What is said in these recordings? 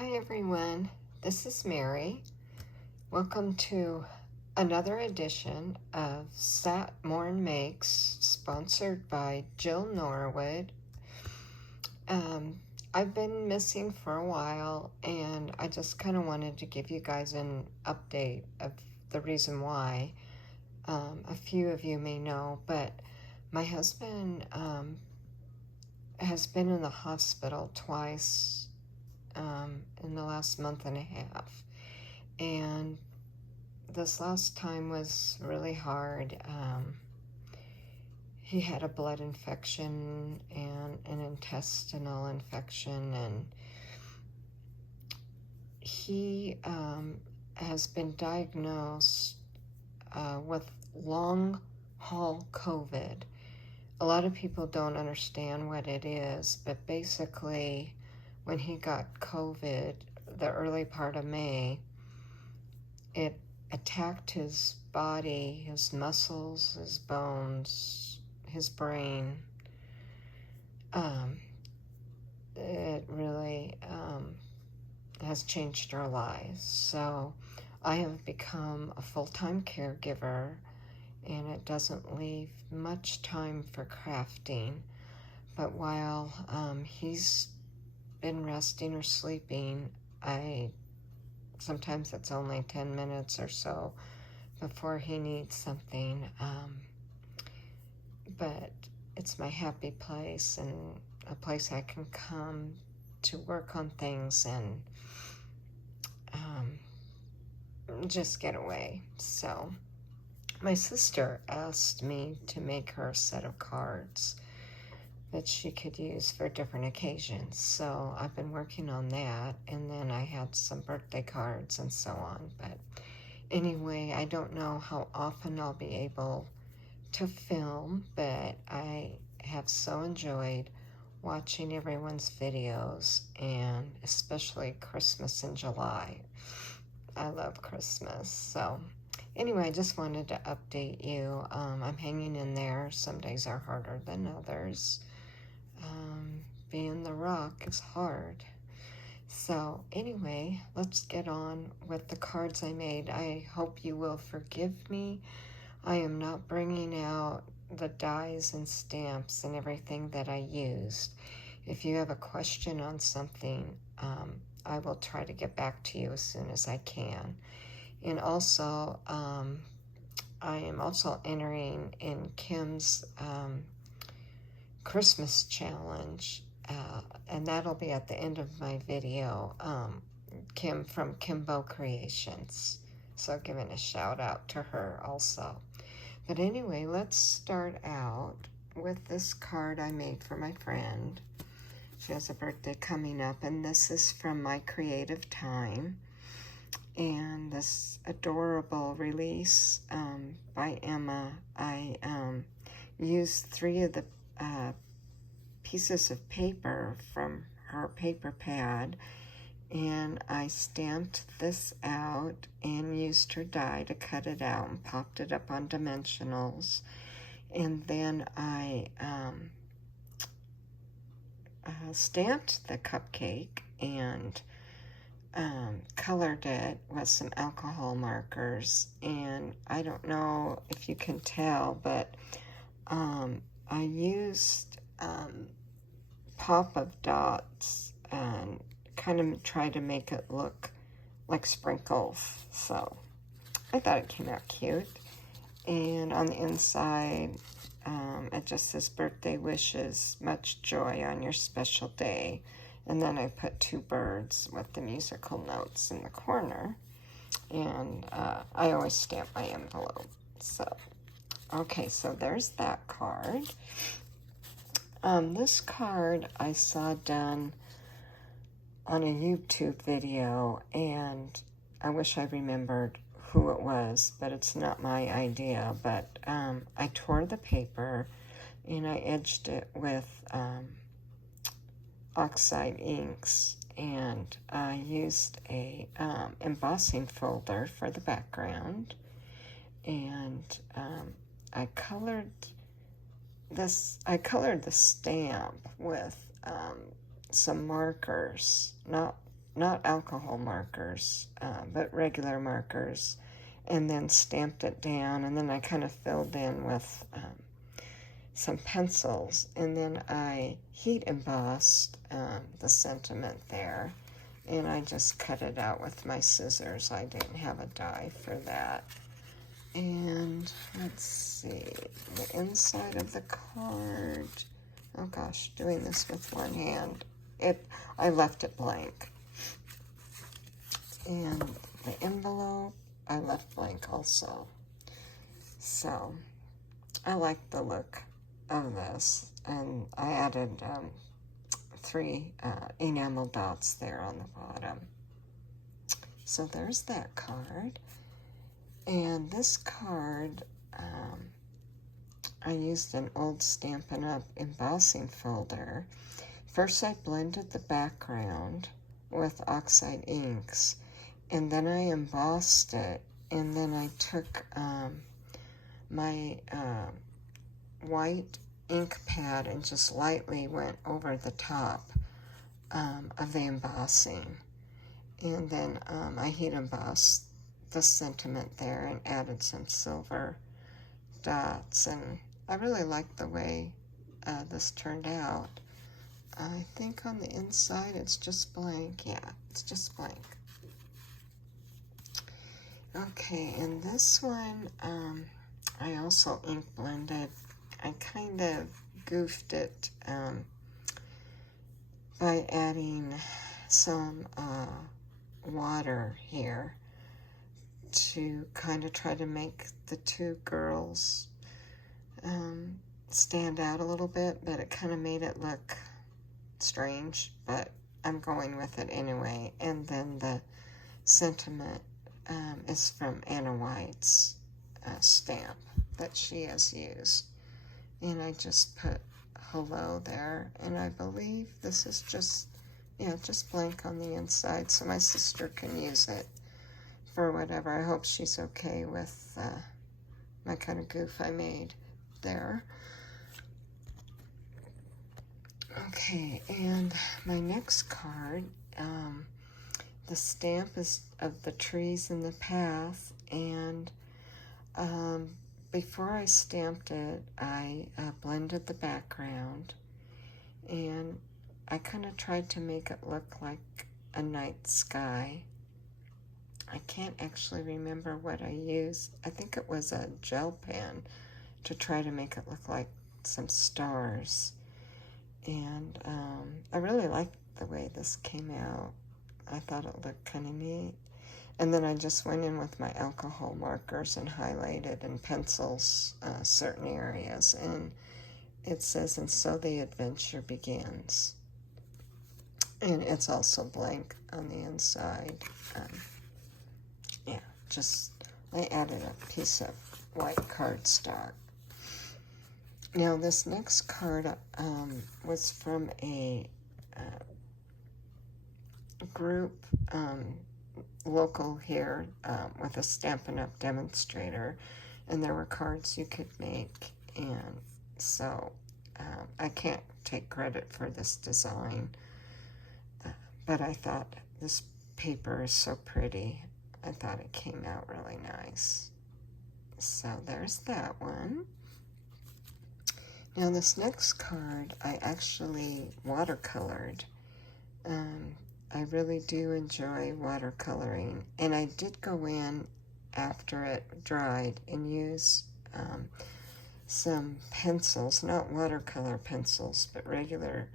Hi everyone, this is Mary. Welcome to another edition of Sat Morn Makes, sponsored by Jill Norwood. I've been missing for a while, and I just kind of wanted to give you guys an update of the reason why. A few of you may know, but my husband has been in the hospital twice in the last month and a half. And this last time was really hard. He had a blood infection and an intestinal infection, and he has been diagnosed with long haul COVID. A lot of people don't understand what it is, but basically, when he got COVID, the early part of May, it attacked his body, his muscles, his bones, his brain. It really has changed our lives. So I have become a full-time caregiver, and it doesn't leave much time for crafting. But while he's been resting or sleeping, sometimes it's only 10 minutes or so before he needs something. But it's my happy place and a place I can come to work on things and just get away. So my sister asked me to make her a set of cards that she could use for different occasions. So I've been working on that, and then I had some birthday cards and so on. But anyway, I don't know how often I'll be able to film, but I have so enjoyed watching everyone's videos, and especially Christmas in July. I love Christmas. So anyway, I just wanted to update you. I'm hanging in there. Some days are harder than others. Being the rock is hard. So anyway, let's get on with the cards I made. I hope you will forgive me. I am not bringing out the dies and stamps and everything that I used. If you have a question on something, I will try to get back to you as soon as I can. And also, I am also entering in Kim's Christmas challenge, and that'll be at the end of my video. Kim from Kimbo Creations. So giving a shout out to her also. But anyway, let's start out with this card I made for my friend. She has a birthday coming up, and this is from My Creative Time. And this adorable release by Emma. I used 3 of the pieces of paper from her paper pad, and I stamped this out and used her die to cut it out and popped it up on dimensionals. And then I stamped the cupcake and colored it with some alcohol markers. And I don't know if you can tell, but I used pop of dots and kind of try to make it look like sprinkles. So I thought it came out cute. And on the inside, it just says birthday wishes, much joy on your special day. And then I put 2 birds with the musical notes in the corner. And I always stamp my envelope. So, okay, so there's that card. This card I saw done on a YouTube video, and I wish I remembered who it was, but it's not my idea. But I tore the paper and I edged it with oxide inks, and I used a embossing folder for the background, and I colored the stamp with some markers, not not alcohol markers, but regular markers, and then stamped it down, and then I kind of filled in with some pencils, and then I heat embossed the sentiment there, and I just cut it out with my scissors. I didn't have a die for that. And let's see, the inside of the card. Oh gosh, doing this with one hand. I left it blank. And the envelope, I left blank also. So, I like the look of this. And I added 3 enamel dots there on the bottom. So there's that card. And this card, I used an old Stampin' Up! Embossing folder. First I blended the background with oxide inks, and then I embossed it, and then I took my white ink pad and just lightly went over the top of the embossing. And then I heat embossed the sentiment there and added some silver dots, and I really like the way this turned out. I think on the inside it's just blank. Yeah, it's just blank. Okay, and this one I also ink blended. I kind of goofed it by adding some water here to kind of try to make the 2 girls stand out a little bit, but it kind of made it look strange, but I'm going with it anyway. And then the sentiment is from Anna White's stamp that she has used. And I just put hello there, and I believe this is just blank on the inside, so my sister can use it for whatever. I hope she's okay with my kind of goof I made there. Okay, and my next card, the stamp is of the trees in the path, and before I stamped it, I blended the background, and I kind of tried to make it look like a night sky. I can't actually remember what I used. I think it was a gel pen to try to make it look like some stars. And I really liked the way this came out. I thought it looked kind of neat. And then I just went in with my alcohol markers and highlighted and pencils certain areas. And it says, "And so the adventure begins." And it's also blank on the inside. Yeah, just I added a piece of white cardstock. Now this next card was from a group local here with a Stampin' Up! Demonstrator, and there were cards you could make, and so I can't take credit for this design, but I thought this paper is so pretty. I thought it came out really nice. So there's that one. Now this next card I actually watercolored. I really do enjoy watercoloring, and I did go in after it dried and use some pencils, not watercolor pencils, but regular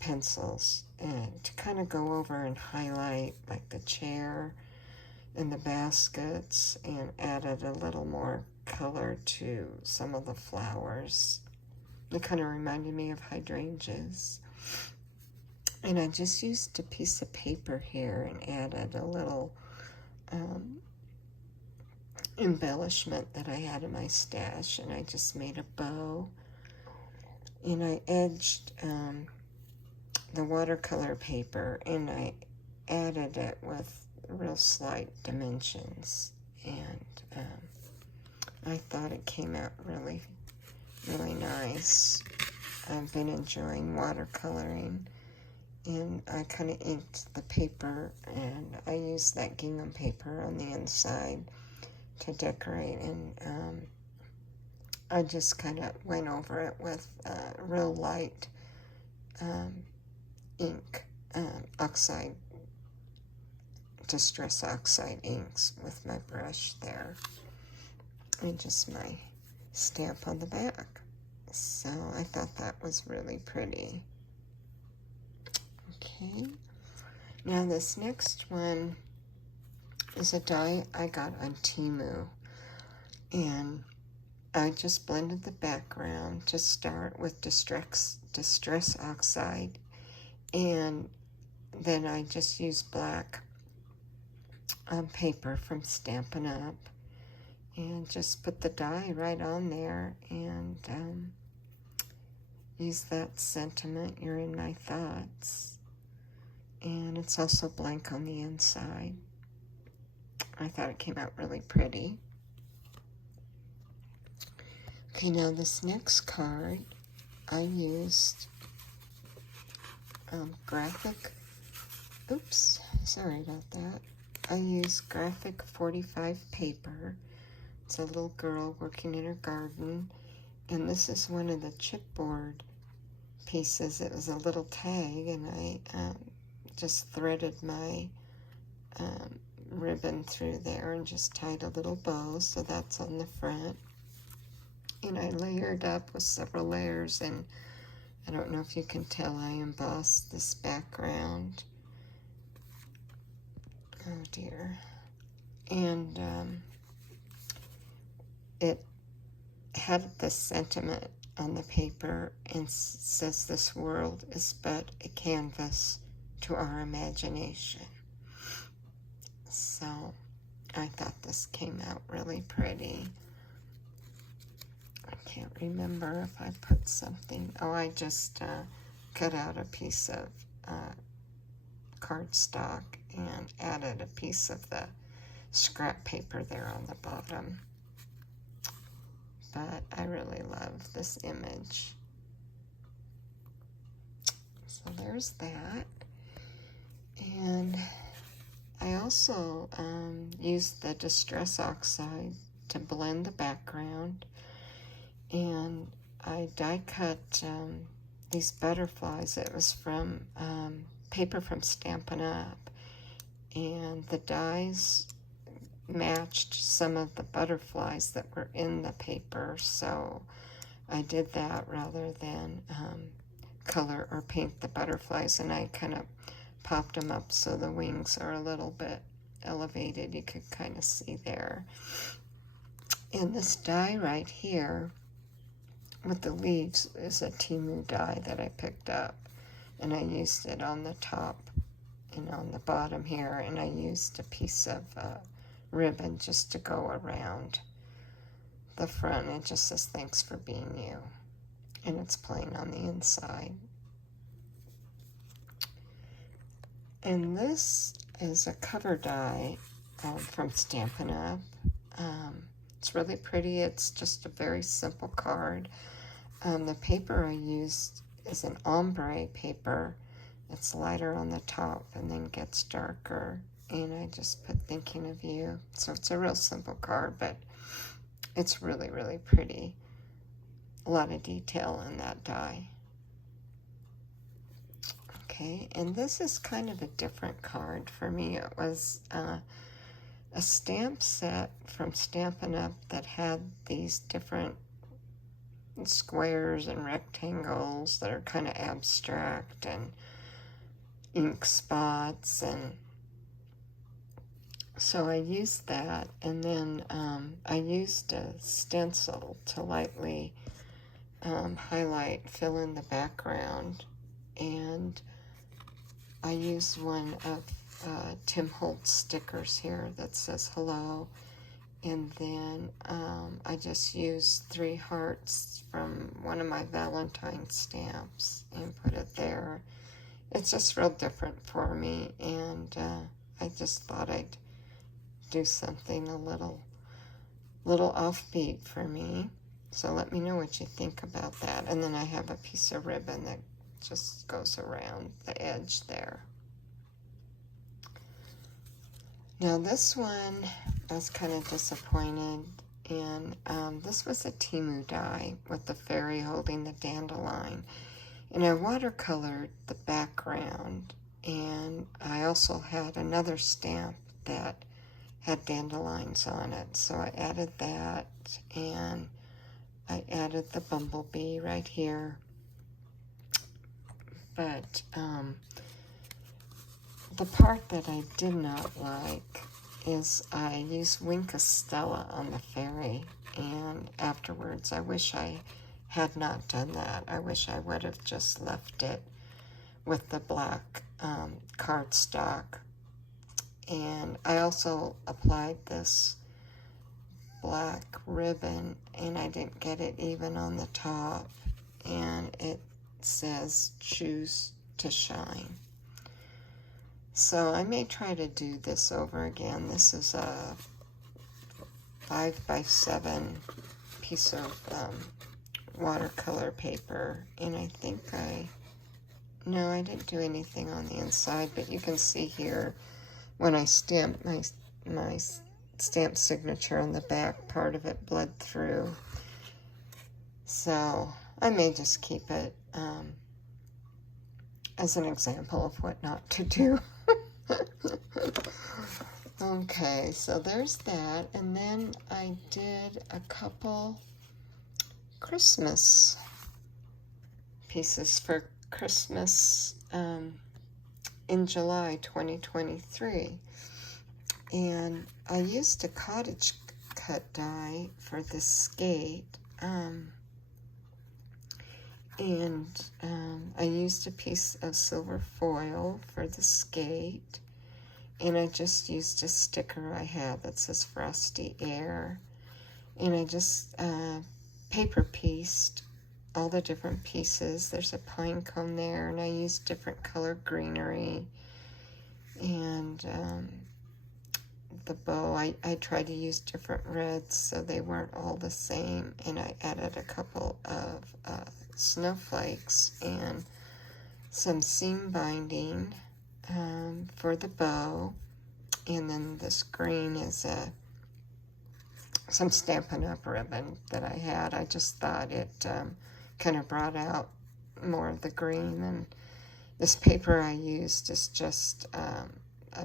pencils, and to kind of go over and highlight like the chair and the baskets, and added a little more color to some of the flowers. It kind of reminded me of hydrangeas. And I just used a piece of paper here and added a little embellishment that I had in my stash, and I just made a bow. And I edged the watercolor paper, and I added it with real slight dimensions. And I thought it came out really, really nice. I've been enjoying watercoloring. and I kind of inked the paper, and I used that gingham paper on the inside to decorate, and I just kind of went over it with real light ink, oxide, Distress Oxide inks with my brush there, and just my stamp on the back. So I thought that was really pretty. Okay, now this next one is a die I got on Temu, and I just blended the background to start with Distress Oxide, and then I just used black paper from Stampin' Up, and just put the die right on there, and use that sentiment, "You're in my thoughts," and it's also blank on the inside. I thought it came out really pretty. Okay, now this next card, I used graphic, oops, sorry about that. I used graphic 45 paper. It's a little girl working in her garden, and this is one of the chipboard pieces. It was a little tag, and I just threaded my ribbon through there and just tied a little bow, so that's on the front. And I layered up with several layers, and I don't know if you can tell, I embossed this background. Oh dear. And it had the sentiment on the paper, and says, "This world is but a canvas to our imagination." So I thought this came out really pretty. I can't remember if I put something. Oh, I just cut out a piece of cardstock and added a piece of the scrap paper there on the bottom. But I really love this image. So there's that. And I also used the Distress Oxide to blend the background, and I die cut these butterflies. It was from paper from Stampin' Up, and the dies matched some of the butterflies that were in the paper, so I did that rather than color or paint the butterflies, and I kind of popped them up so the wings are a little bit elevated. You could kind of see there. And this die right here with the leaves is a Temu die that I picked up, and I used it on the top and on the bottom here, and I used a piece of ribbon just to go around the front. It just says, "Thanks for being you," and it's plain on the inside. And this is a cover die from Stampin' Up. It's really pretty. It's just a very simple card. The paper I used is an ombre paper. It's lighter on the top and then gets darker. And I just put "Thinking of You." So it's a real simple card, but it's really, really pretty. A lot of detail in that die. Okay, and this is kind of a different card for me. It was a stamp set from Stampin' Up that had these different squares and rectangles that are kind of abstract, and ink spots, and so I used that, and then I used a stencil to lightly highlight, fill in the background, and I used one of Tim Holtz stickers here that says "Hello," and then I just used 3 hearts from one of my Valentine stamps and put it there. It's just real different for me, and I just thought I'd do something a little offbeat for me. So let me know what you think about that. And then I have a piece of ribbon that just goes around the edge there. Now this one, I was kind of disappointed in. This was a Temu die with the fairy holding the dandelion. And I watercolored the background. And I also had another stamp that had dandelions on it. So I added that, and I added the bumblebee right here. But the part that I did not like is I used Wink of Stella on the fairy, and afterwards I wish I had not done that. I wish I would have just left it with the black cardstock. And I also applied this black ribbon, and I didn't get it even on the top, and it says choose to shine. So I may try to do this over again. This is a 5x7 piece of watercolor paper, and I think no, I didn't do anything on the inside, but you can see here when I stamped my stamp signature on the back, part of it bled through. So I may just keep it as an example of what not to do. Okay, so there's that. And then I did a couple Christmas pieces for Christmas in July 2023. And I used a cottage cut die for this skate. I used a piece of silver foil for the skate, and I just used a sticker I had that says Frosty Air, and I just paper pieced all the different pieces. There's a pine cone there, and I used different color greenery, and the bow, I tried to use different reds so they weren't all the same, and I added a couple of snowflakes and some seam binding for the bow, and then this green is some Stampin' Up! Ribbon that I had. I just thought it kind of brought out more of the green, and this paper I used is just a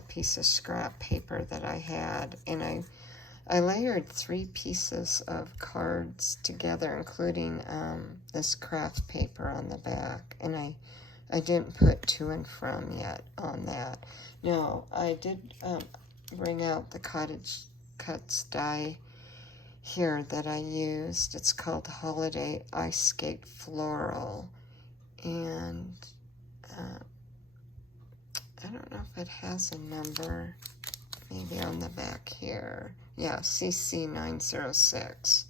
piece of scrap paper that I had, and I layered 3 pieces of cards together, including this craft paper on the back, and I didn't put to and from yet on that. No, I did bring out the Cottage Cuts die here that I used. It's called Holiday Ice Skate Floral, and I don't know if it has a number, maybe on the back here. Yeah, CC906.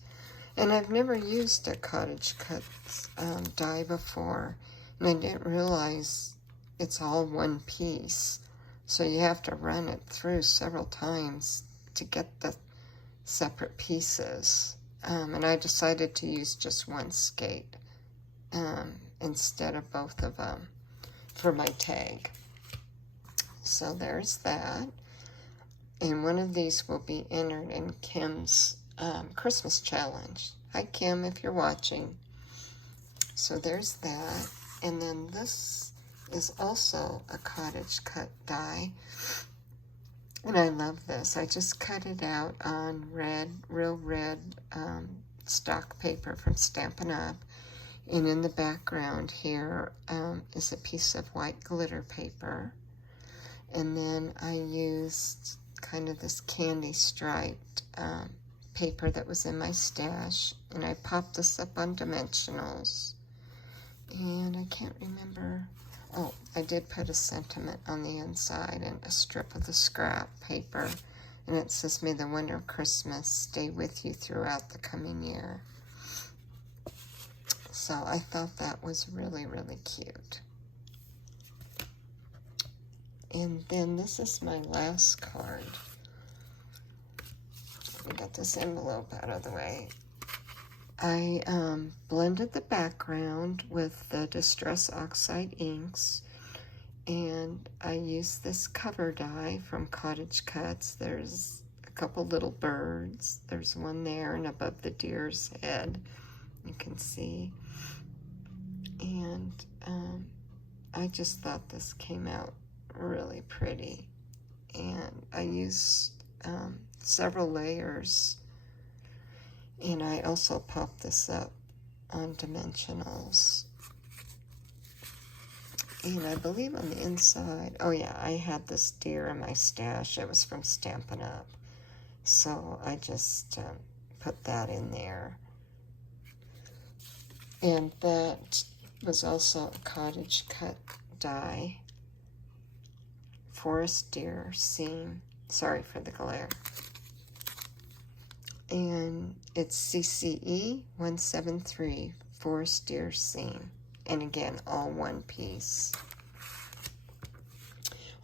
And I've never used a Cottage Cuts die before, and I didn't realize it's all one piece. So you have to run it through several times to get the separate pieces. And I decided to use just one skate instead of both of them for my tag. So there's that. And one of these will be entered in Kim's Christmas challenge. Hi, Kim, if you're watching. So there's that. And then this is also a Cottage Cut die. And I love this. I just cut it out on real red stock paper from Stampin' Up! And in the background here is a piece of white glitter paper. And then I used kind of this candy striped paper that was in my stash, and I popped this up on dimensionals, and I can't remember, oh, I did put a sentiment on the inside and a strip of the scrap paper, and it says, "May the wonder of Christmas stay with you throughout the coming year." So I thought that was really, really cute. And then this is my last card. Let me get this envelope out of the way. I blended the background with the Distress Oxide inks, and I used this cover die from Cottage Cuts. There's a couple little birds. There's one there and above the deer's head, you can see. And I just thought this came out really pretty. And I used several layers, and I also popped this up on dimensionals. And I believe on the inside, oh yeah, I had this deer in my stash. It was from Stampin' Up. So I just put that in there. And that was also a Cottage Cut die. Forest deer scene. Sorry for the glare. And it's CCE 173 Forest deer scene. And again, all one piece.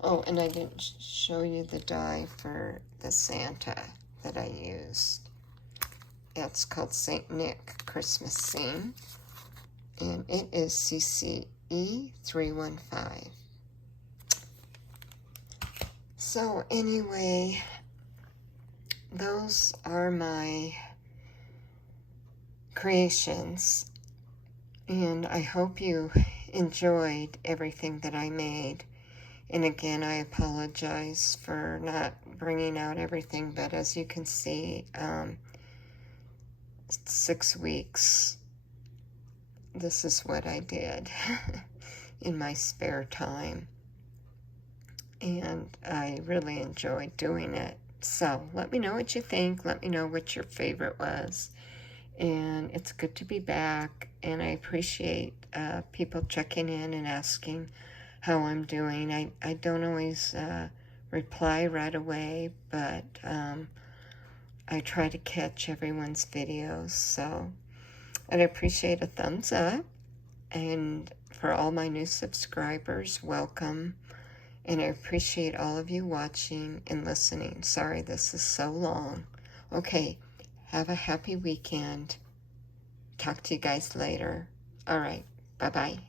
Oh, and I didn't show you the die for the Santa that I used. It's called St. Nick Christmas Scene. And it is CCE 315. So anyway, those are my creations. And I hope you enjoyed everything that I made. And again, I apologize for not bringing out everything, but as you can see, 6 weeks, this is what I did in my spare time. And I really enjoyed doing it. So let me know what you think. Let me know what your favorite was. And it's good to be back, and I appreciate people checking in and asking how I'm doing. I don't always reply right away, but I try to catch everyone's videos, so I'd appreciate a thumbs up. And for all my new subscribers, welcome. And I appreciate all of you watching and listening. Sorry this is so long. Okay. Have a happy weekend. Talk to you guys later. All right. Bye-bye.